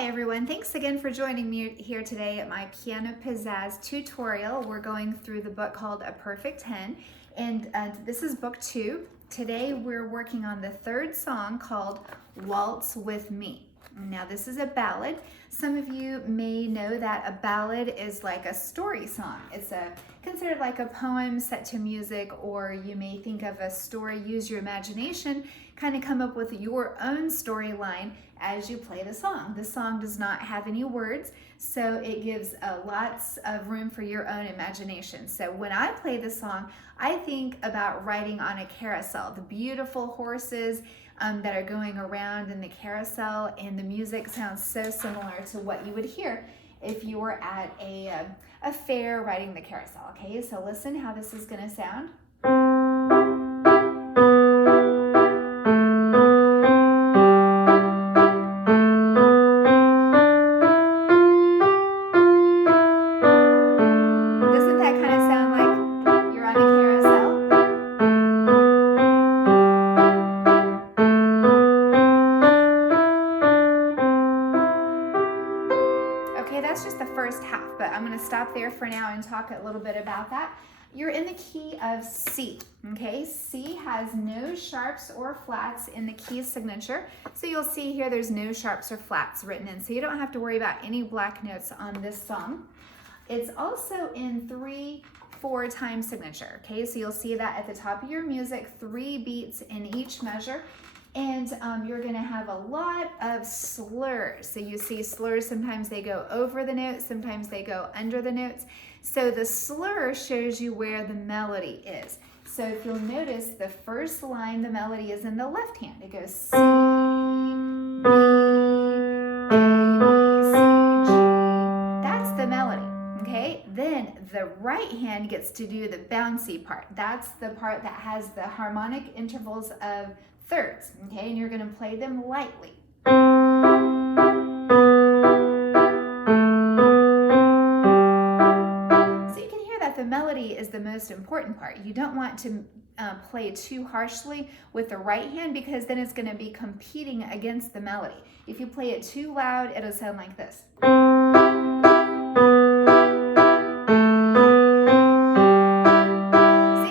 Hi everyone, thanks again for joining me here today at my Piano Pizzazz tutorial. We're going through the book called A Perfect 10, and this is book 2. Today we're working on the third song called Waltz with Me. Now this is a ballad. Some of you may know that a ballad is like a story song. It's considered like a poem set to music, or you may think of a story, use your imagination, kind of come up with your own storyline as you play the song. The song does not have any words, so it gives lots of room for your own imagination. So when I play the song, I think about riding on a carousel, the beautiful horses that are going around in the carousel, and the music sounds so similar to what you would hear if you were at a fair riding the carousel. Okay, so listen how this is going to sound. Doesn't that kind of sound like you're on a carousel? Okay, that's just the first half, but I'm going to stop there for now and talk a little bit about that. You're in the key of C, okay? C has no sharps or flats in the key signature. So you'll see here there's no sharps or flats written in, so you don't have to worry about any black notes on this song. It's also in 3/4 time signature, okay? So you'll see that at the top of your music, 3 beats in each measure. And you're going to have a lot of slurs. So you see slurs, sometimes they go over the notes, sometimes they go under the notes. So the slur shows you where the melody is. So if you'll notice, the first line, the melody is in the left hand. It goes C, B, A, B, C, G. That's the melody, okay? Then the right hand gets to do the bouncy part. That's the part that has the harmonic intervals of thirds, okay? And you're going to play them lightly. So you can hear that the melody is the most important part. You don't want to play too harshly with the right hand, because then it's going to be competing against the melody. If you play it too loud, it'll sound like this. See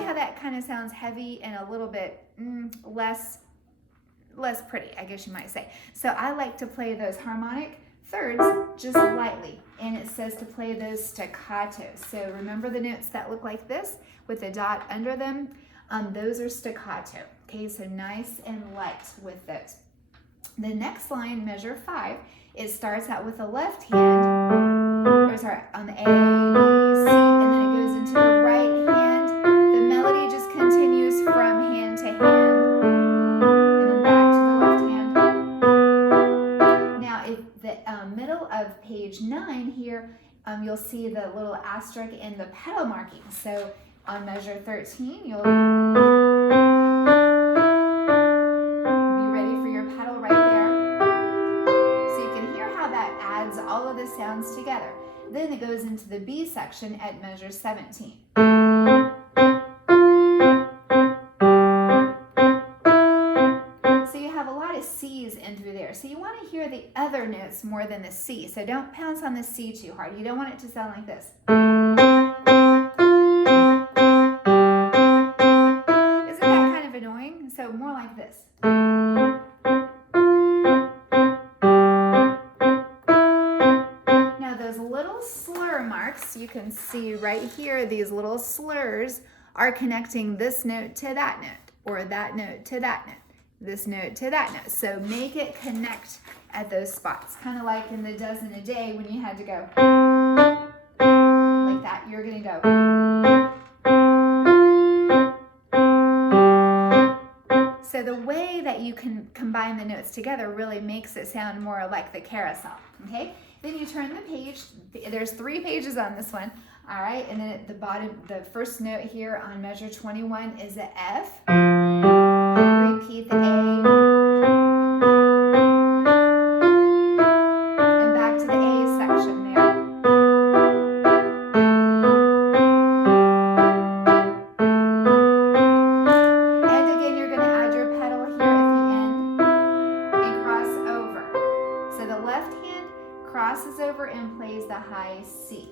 how that kind of sounds heavy and a little bit less pretty, I guess you might say. So I like to play those harmonic thirds just lightly, and it says to play those staccato. So remember the notes that look like this with the dot under them? Those are staccato. Okay, so nice and light with those. The next line, measure 5, it starts out with the left hand, or sorry, on the A, B, C, and then it goes into the right hand. The melody just continues from hand to hand. Middle of page 9 here, you'll see the little asterisk in the pedal marking. So on measure 13, you'll be ready for your pedal right there. So you can hear how that adds all of the sounds together. Then it goes into the B section at measure 17. C's in through there. So you want to hear the other notes more than the C. So don't pounce on the C too hard. You don't want it to sound like this. Isn't that kind of annoying? So more like this. Now those little slur marks you can see right here, these little slurs are connecting this note to that note, or that note to that note, this note to that note. So make it connect at those spots. Kind of like in the dozen a day when you had to go like that. You're going to go. So the way that you can combine the notes together really makes it sound more like the carousel. Okay? Then you turn the page. There's 3 pages on this one. All right? And then at the bottom, the first note here on measure 21 is a F. Repeat the A, and back to the A section there. And again, you're going to add your pedal here at the end and cross over. So the left hand crosses over and plays the high C.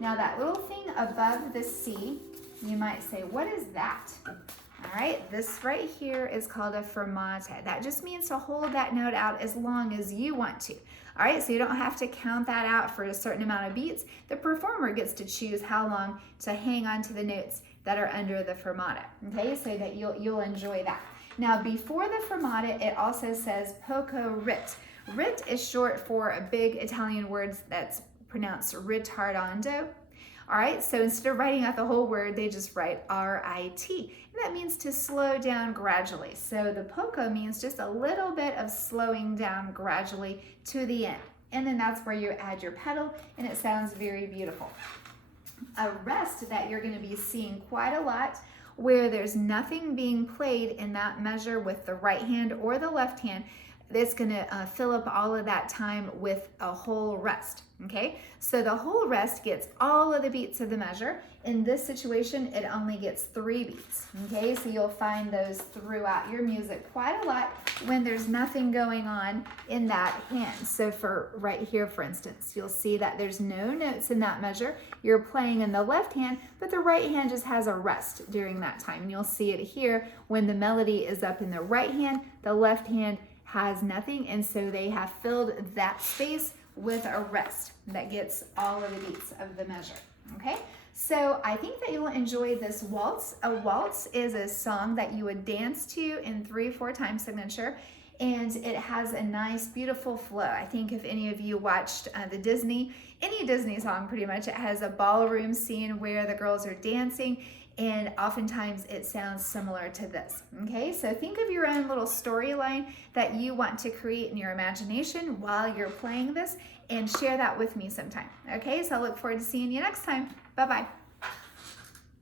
Now that little thing above the C, you might say, what is that? All right, this right here is called a fermata. That just means to hold that note out as long as you want to. All right, so you don't have to count that out for a certain amount of beats. The performer gets to choose how long to hang on to the notes that are under the fermata, okay, so that you'll enjoy that. Now, before the fermata, it also says poco rit. Rit is short for a big Italian word that's pronounced ritardando. All right, so instead of writing out the whole word, they just write R-I-T. And that means to slow down gradually. So the poco means just a little bit of slowing down gradually to the end. And then that's where you add your pedal, and it sounds very beautiful. A rest that you're going to be seeing quite a lot, where there's nothing being played in that measure with the right hand or the left hand, it's going to fill up all of that time with a whole rest, okay? So the whole rest gets all of the beats of the measure. In this situation, it only gets 3 beats, okay? So you'll find those throughout your music quite a lot when there's nothing going on in that hand. So for right here, for instance, you'll see that there's no notes in that measure. You're playing in the left hand, but the right hand just has a rest during that time. And you'll see it here when the melody is up in the right hand, the left hand has nothing, and so they have filled that space with a rest that gets all of the beats of the measure, okay? So I think that you'll enjoy this waltz. A waltz is a song that you would dance to in 3/4 time signature, and it has a nice, beautiful flow. I think if any of you watched any Disney song pretty much, it has a ballroom scene where the girls are dancing, and oftentimes it sounds similar to this, okay? So think of your own little storyline that you want to create in your imagination while you're playing this, and share that with me sometime, okay? So I look forward to seeing you next time. Bye-bye.